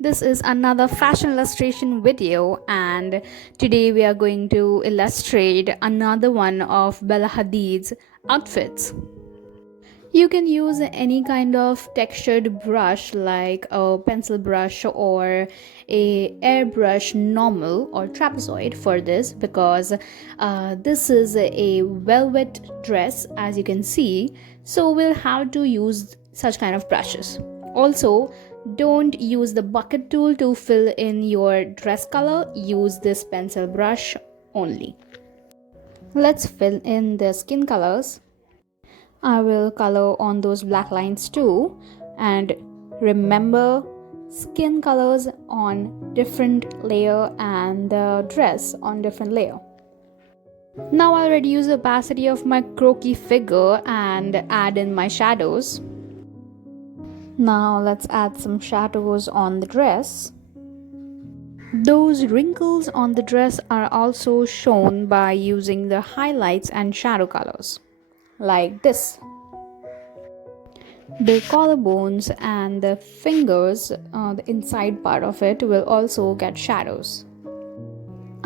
This is another fashion illustration video, and today we are going to illustrate another one of Bella Hadid's outfits. You can use any kind of textured brush like a pencil brush or a airbrush normal or trapezoid for this, because this is a velvet dress, as you can see, so we'll have to use such kind of brushes. Also, don't use the bucket tool to fill in your dress color. Use this pencil brush only. Let's fill in the skin colors. I will color on those black lines too, and remember, skin colors on different layer and the dress on different layer. Now I'll reduce the opacity of my croquis figure and add in my shadows. Now let's add some shadows on the dress. Those wrinkles on the dress are also shown by using the highlights and shadow colors, like this. The collarbones and the fingers, the inside part of it, will also get shadows.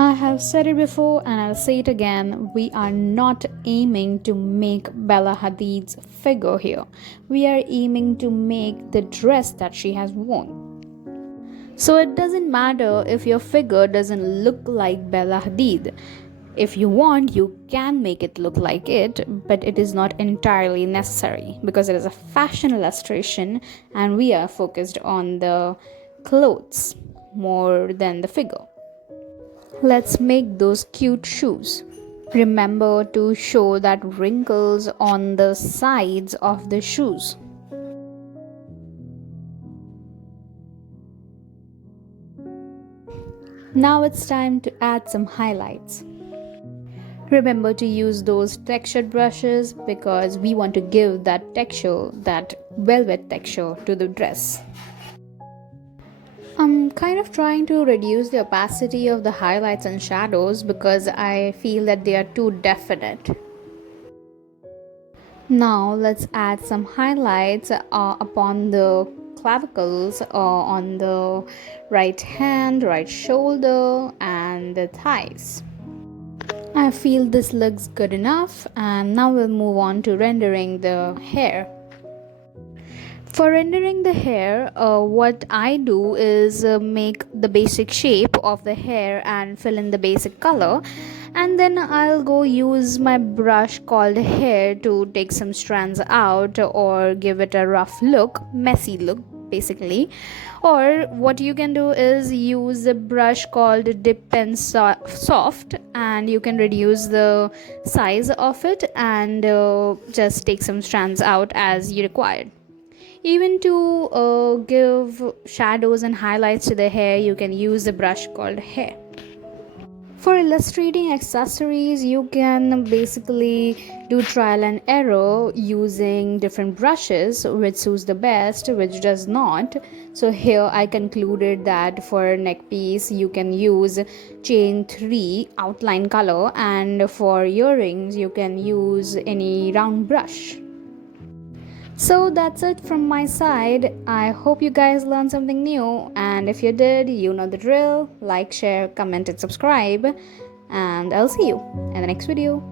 I have said it before and I'll say it again, we are not aiming to make Bella Hadid's figure here. We are aiming to make the dress that she has worn. So it doesn't matter if your figure doesn't look like Bella Hadid. If you want, you can make it look like it, but it is not entirely necessary because it is a fashion illustration and we are focused on the clothes more than the figure. Let's make those cute shoes. Remember to show that wrinkles on the sides of the shoes. Now it's time to add some highlights. Remember to use those textured brushes because we want to give that texture, that velvet texture to the dress. I'm kind of trying to reduce the opacity of the highlights and shadows because I feel that they are too definite. Now let's add some highlights upon the clavicles, on the right hand, right shoulder, and the thighs. I feel this looks good enough, and now we'll move on to rendering the hair. For rendering the hair, what I do is make the basic shape of the hair and fill in the basic color, and then I'll go use my brush called hair to take some strands out or give it a rough look, messy look basically. Or what you can do is use a brush called dip and soft, and you can reduce the size of it and just take some strands out as you required. Even to give shadows and highlights to the hair, you can use a brush called hair. For illustrating accessories, you can basically do trial and error using different brushes, which suits the best, which does not. So here I concluded that for neck piece you can use chain 3 outline color, and for earrings you can use any round brush. So that's it from my side. I hope you guys learned something new, and if you did, you know the drill. Like, share, comment and subscribe, and I'll see you in the next video.